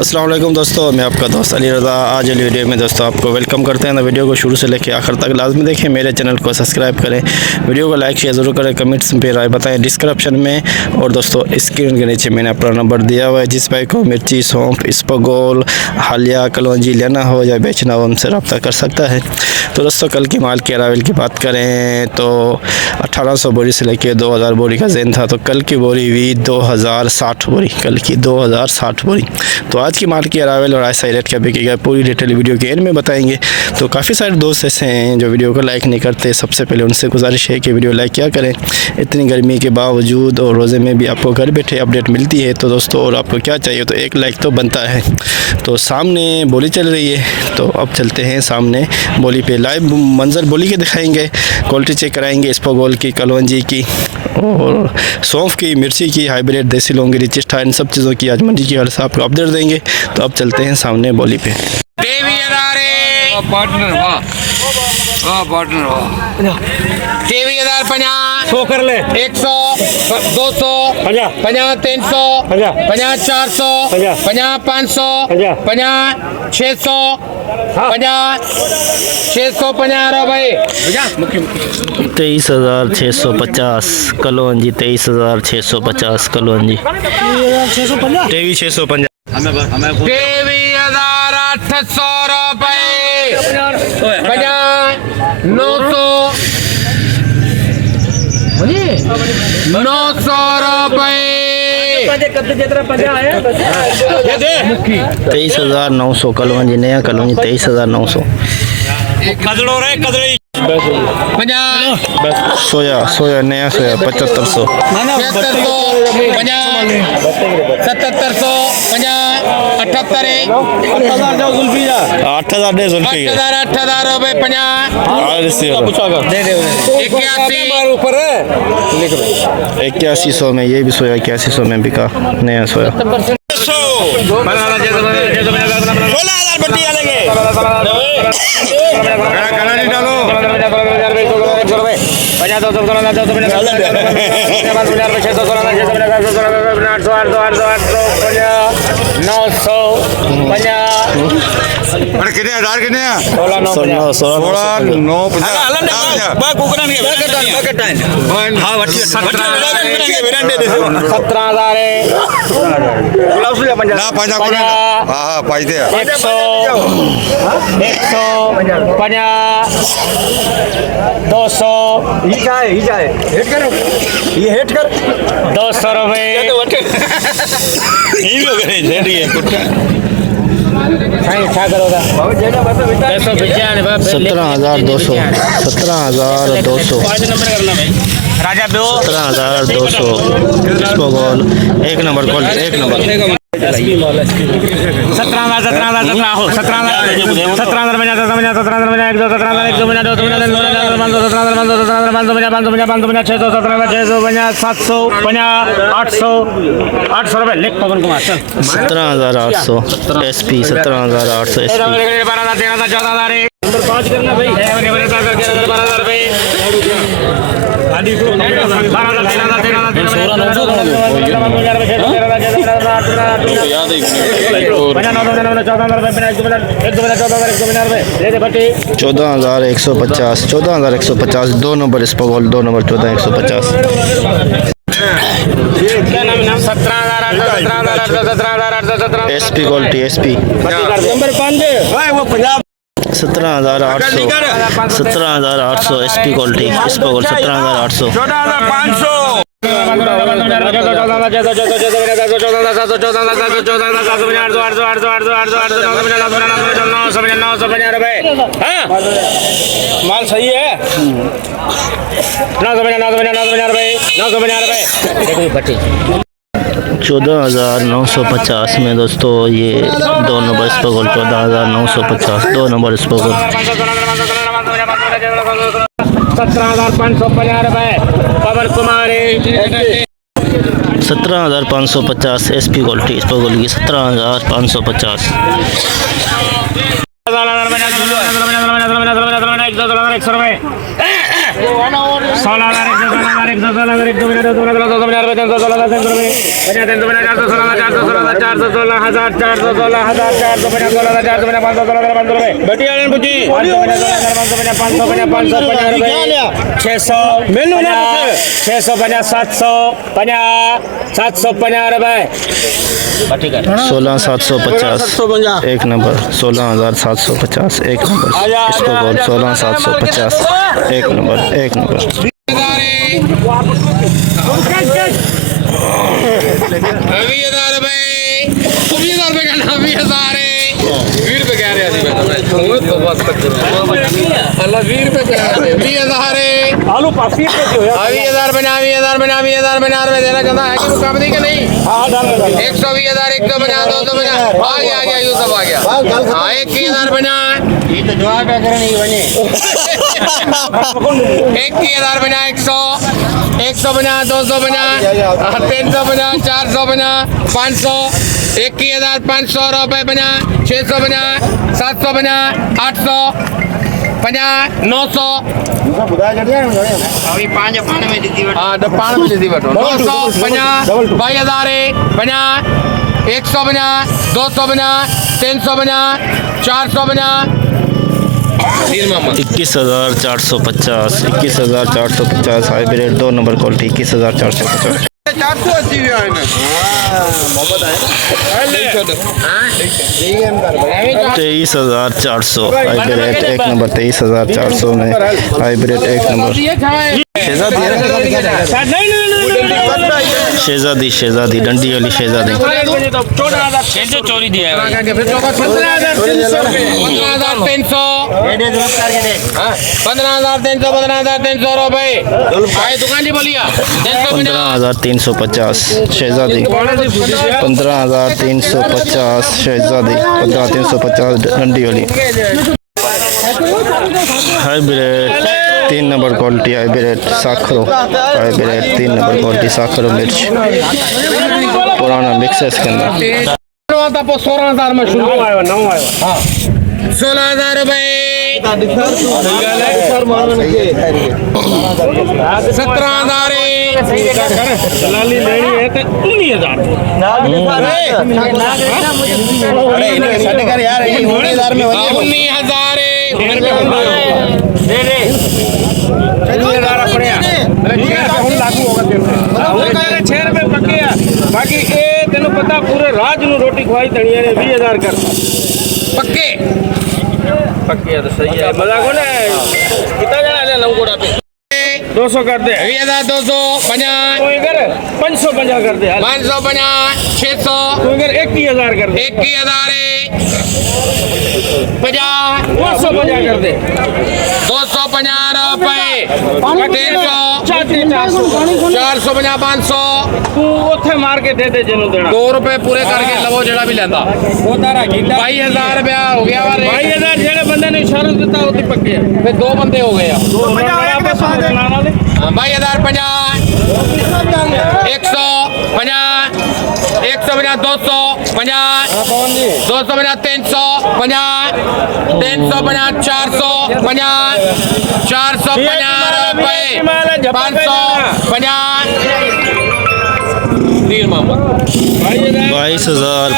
अस्सलाम वालेकुम दोस्तों, मैं आपका दोस्त अली रज़ा। आज वाली वीडियो में दोस्तों आपको वेलकम करते हैं। वीडियो को शुरू से लेकर आखिर तक लाजमी देखें। मेरे चैनल को सब्सक्राइब करें, वीडियो को लाइक शेयर ज़रूर करें, कमेंट्स पे राय बताएं डिस्क्रिप्शन में। और दोस्तों स्क्रीन के नीचे मैंने अपना नंबर दिया हुआ है। जिस भाई को मिर्ची, सौंफ, इसबगोल, हालिया, कलौंजी लेना हो या बेचना हो उनसे रब्ता कर सकता है। तो दोस्तों कल की माल के अरावल की बात करें तो 1800 बोरी से लेकर 2000 बोरी का ज़ेन था। तो कल की बोरी हुई 2060 बोरी, कल की 2060 बोरी। तो आज की माल की अरावल और ऐसा रेट क्या बिकेगा पूरी डिटेल वीडियो के एंड में बताएंगे। तो काफ़ी सारे दोस्त ऐसे हैं जो वीडियो को लाइक नहीं करते। सबसे पहले उनसे गुजारिश है कि वीडियो लाइक क्या करें। इतनी गर्मी के बावजूद और रोज़े में भी आपको घर बैठे अपडेट मिलती है। तो दोस्तों और आपको क्या चाहिए, तो एक लाइक तो बनता है। तो सामने बोली चल रही है, तो अब चलते हैं सामने बोली पे। लाइव मंजर बोली के दिखाएंगे, क्वालिटी चेक कराएंगे इसबगोल की, कलौंजी की और सौंफ की, मिर्ची की, हाइब्रिड, देसी लौंगी, चिट्ठा, इन सब चीज़ों की आज मंडी की हाल से आपको अपडेट देंगे। तो अब चलते हैं सामने बोली पे। पार्टनर कर ले 100 200 50 300 50 400 50 500 50 600 50 650 भाई 23,650 कलौंजी, 23,650 कलौंजी, 23,650 23,800 रुपये 50 900 23,900 कलौंजी, नया कलौंजी 23,900। सोया सोया नया सोया 7500 7700 8000 रुपये 8100 में, ये भी सोया 8100 में बिका नया सोया। 200 रुपये 17,200 राजा 17,200 इसबगोल, एक नंबर क्वालिटी, एक नंबर। 17,800 SP, 17,800 SP। 14,150 14,150 दो नंबर इसबगोल, 2 number 14,150। SP quality SP 17,800 SP quality इसबगोल 17,800। माल सही है 14,950 में दोस्तों ये 2 नंबर इसबगोल 14,950 2 नंबर इसबगोल। 17,550 रुपये पवन कुमार 17,550 SP क्वालिटी इसबगोल की 17,550। 16,000 सोलह 750 एक नंबर 16,750 एक नंबर इसको बोल 16,750 एक नंबर एक नंबर आलू पासी पे जो है 20,000 बना 20,000 बना 20,000 बना रुपए देना चाहता है कि मुकाबले का नहीं 120,000 100 बना 200 बना आ गया ये सब आ गया हाँ 21,000 बना ये तो जवाब अगर नहीं बने 21,000 बना 100 बना 200 बना 300 बना 400 बना 500 21,500 रुपए बना 600 बना 700 बना 800 50 900 अभी 5 में दीदी हाँ 5 में दीदी बटो 900 50 22,000 50 100 बना 200 बना 300 बना 400 बना 21,450 21,450 हाइब्रिड 2 नंबर क्वालिटी 21,450 23,400 हाइब्रिड एक नंबर 23,400 में हाइब्रिड एक नंबर शेजादी डंडी वाली शेजादी चोरी दिया है 15,300 रुपए दुकान जी बोलिए 15,350 शेजादी 15,350 शेजादी 15,350 डंडी वाली हाइब्रिड 3 नंबर क्वालिटी हाइब्रिड साखरो हाइब्रिड 3 नंबर क्वालिटी साखरो मिर्च पुराना मिक्सर्स के अंदर 16,000 में शुरू 16,000 रुपए 17,000 दलाली लेनी है तो 19,000 बाकी ये तेन पता पूरे राज नु रोटी खवाई धनिया ने 20,000 कर पक्के पक्के तो सही है मजा को ना कितना जना ले लंगोड़ा पे 200 कर दे 20,200 50 तू इधर 550 कर दे 550 600 तू इधर 21,000 कर दे 21,000 50 250 कर दे 250 रुपए 300 450 500 तू उथे मार के दे दे जिन्हों देना 2 रुपए पूरे करके लवो जेड़ा भी लेंदा वो तारा गीता 22,000 रुपया हो गया वा 22,000 जेड़े बंदे ने इशारा दिता उती पक्के फिर 2 बंदे हो गए 250 वाले 22,050 100 50 150 200 50 250 300 50 350 400 50 450 रुपए 500 50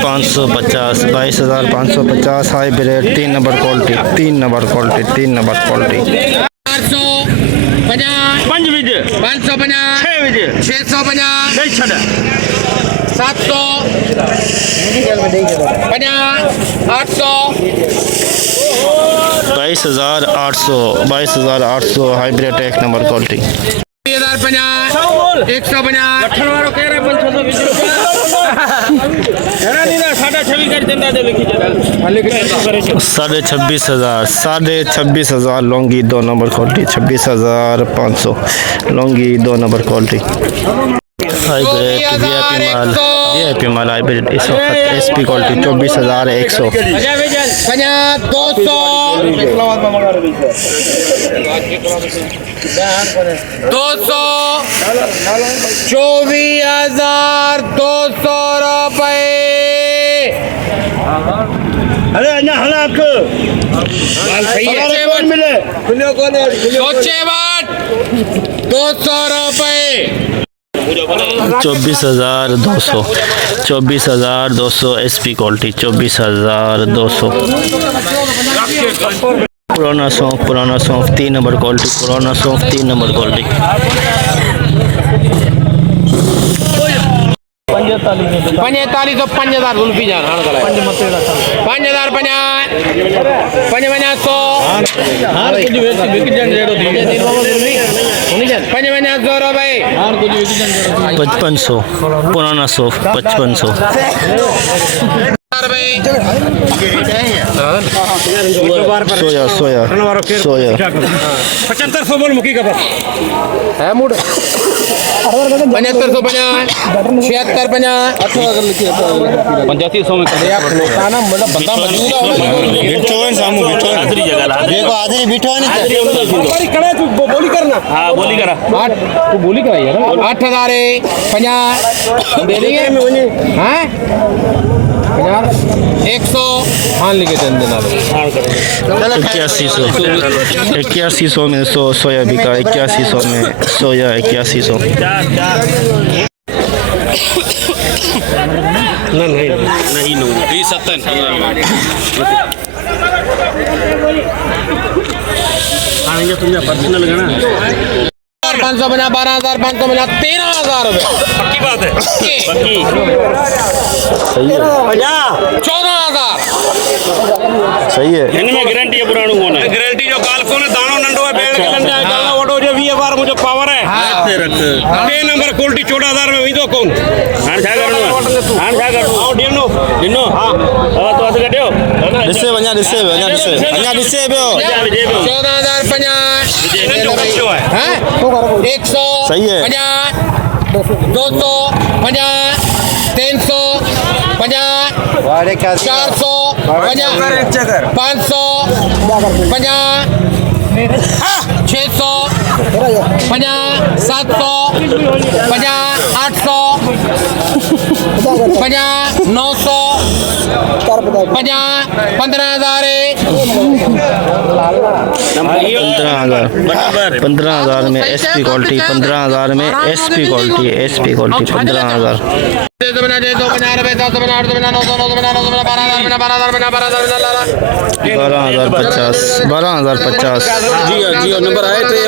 22,550 22,550 hybrid 3 number quality 3 number quality 3 number quality 400 50 5 विज 550 6 विज 650 नहीं छड़ 700 50 800 22,800 हाइब्रिड 1 नंबर क्वालिटी 20,050 150 लखन वालों कह रहे 500 विज है नहीं ना 26.5 कर देंदा दे लिखी जरा 26,500 लौंगी 2 नंबर क्वालिटी 26,500 लौंगी 2 नंबर क्वालिटी हाइब्रिड वीआईपी माल हाइब्रिड इस वक्त एसपी क्वालिटी 24,100 24,200 रुपए अरे ना हलाक सोचे बाट 200 रुपए 24,200 24,200 SP क्वालिटी 24,200 पुराना सौंफ 3 नंबर क्वालिटी पुराना सौंफ 3 नंबर क्वालिटी 45 रुपये जान 5000 रुपए 5500 पुराना सौंफ 5500 सोया 7500 बोल मुकी का बस है मूड 7550 7650 8500 में बंदा मौजूद बोली करना हाँ बोली करा तू बोली कराई है 8000 50 दे देंगे हाँ 100 हाँ लिखे दे देना 8100 में सोया बिका 8100 में सोया 8100 नहीं 27 पर्सनल गणा 500 बना 12500 बना 13000 रुपए पक्की बात है पक्की सही है 14000 सही है इनमें गारंटी है पुराणो कोने गारंटी जो काल कोने दानो नंडो है बेड़ के लंडा है काला ओडो जो 20 बार मुझे पावर है रख 3 नंबर क्वालिटी 14000 में विदो कोन हां छा करणो आओ डिनो हां तो अस गड्यो डिसे वञा डिसे 14050 हैं 100 सही है 50 200 50 300 50 400 50 500 50 600 50 700 50 800 50 900 50 15000 15,000 में SP क्वालिटी 15,000 में SP क्वालिटी 15,000 12,050 जियो नंबर आए थे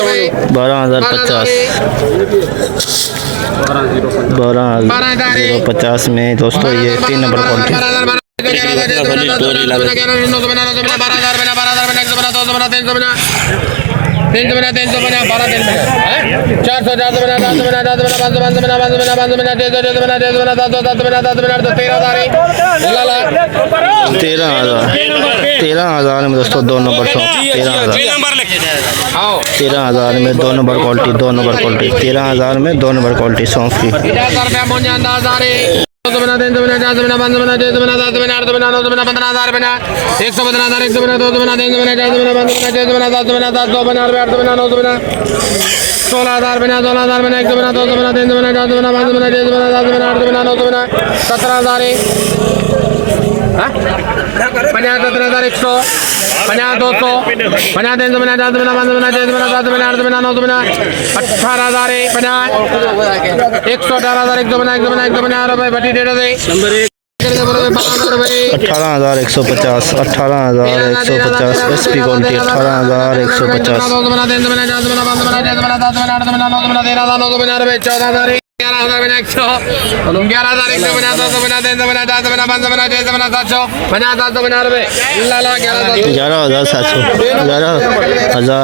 12,050 में दोस्तों ये 3 नंबर क्वालिटी 13,000 में दोस्तों 2 नंबर सौंफ 13,000 में 2 नंबर क्वालिटी 13,000 में 2 नंबर क्वालिटी सौंफ की 18,150 SP क्वालिटी 18,150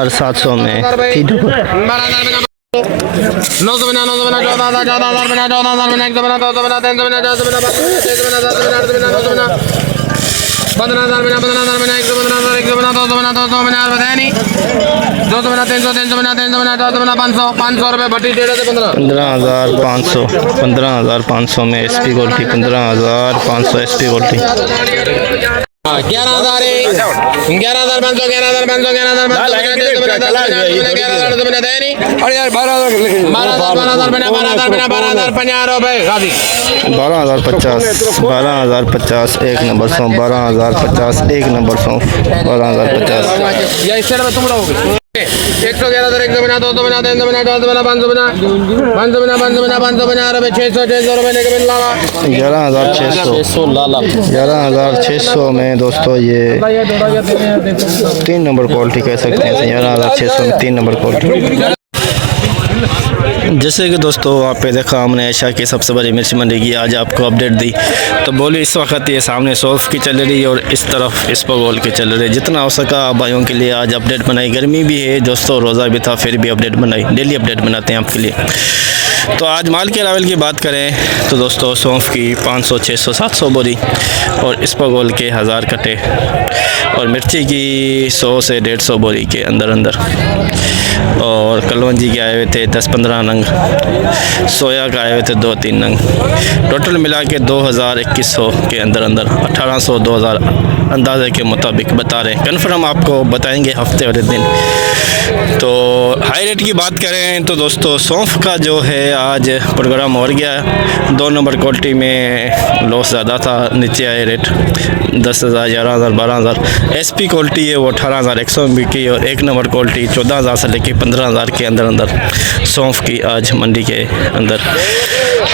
11,700 में 15,500 में SP quality 15,500 SP quality 12,050 1 number सौंफ 12,050 1 नंबर सौंफ 12,050 111 दर 150 250 350 450 550 550 रुपए 600 रुपए लेके मिल रहा 11,600 में दोस्तों ये 3 नंबर क्वालिटी कह सकते हैं। 11,600 में 3 नंबर क्वालिटी। जैसे कि दोस्तों आप पे देखा हमने एशिया की सबसे बड़ी मिर्च मंडी की आज आपको अपडेट दी। तो बोली इस वक्त ये सामने सौफ की चल रही है और इस तरफ इस्पागोल की चल रही है। जितना हो सका भाइयों के लिए आज अपडेट बनाई। गर्मी भी है दोस्तों, रोज़ा भी था, फिर भी अपडेट बनाई। डेली अपडेट बनाते हैं आपके लिए। तो आज माल के लेवल की बात करें तो दोस्तों सौंफ की 500 600 700 बोरी और इस्पागोल के 1000 कट्टे और मिर्ची की 100 से 150 बोरी के अंदर अंदर और कलवंजी के आए हुए थे 10-15 नंग, सोया का आए हुए थे 2-3 नंग। टोटल मिला के 2000-2100 के अंदर अंदर 1800-2000 अंदाजे के मुताबिक बता रहे हैं। कन्फर्म आपको बताएंगे हफ्ते वाले दिन। तो हाई रेट की बात करें तो दोस्तों सौंफ का जो है आज प्रोग्राम हो गया। 2 नंबर क्वालिटी में लॉस ज़्यादा था, नीचे आए रेट 10,000 11,000 12,000। SP क्वालिटी है वो 18,100 में बिकी और 1 नंबर क्वालिटी 14,000 से लेकर 15,000 के अंदर अंदर सौंफ की आज मंडी के अंदर।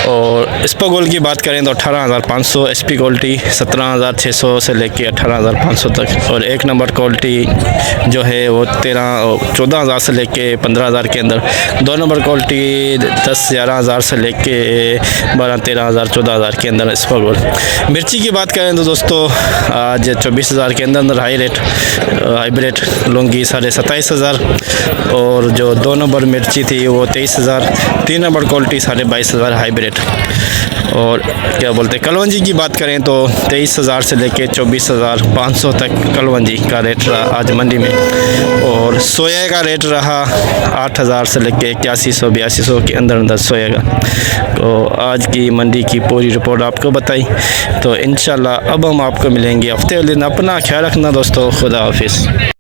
और इस्पागोल की बात करें तो 18,500 SP क्वालिटी 17,600 से लेकर 18,500 तक और 1 नंबर क्वालिटी जो है वो 14,000 से लेके 15,000 के अंदर। 2 नंबर क्वालिटी 10-11,000 से लेके 12-13,000 14,000 के अंदर इस्पागोल। मिर्ची की बात करें तो दोस्तों आज 24,000 के अंदर अंदर हाइब्रिड लूँगी 27,500 और जो 2 नंबर मिर्ची थी वो 23,000। 3 नंबर क्वालिटी 22,500 हाइब्रिड। और क्या बोलते हैं कलवंजी की बात करें तो 23,000 से लेके 24,500 तक कलवंजी का रेट रहा आज मंडी में। और सोया का रेट रहा 8,000 से लेके 8100-8200 के अंदर अंदर सोया का। तो आज की मंडी की पूरी रिपोर्ट आपको बताई। तो इंशाल्लाह अब हम आपको मिलेंगे हफ्ते वाले दिन। अपना ख्याल रखना दोस्तों। खुदा हाफिज़।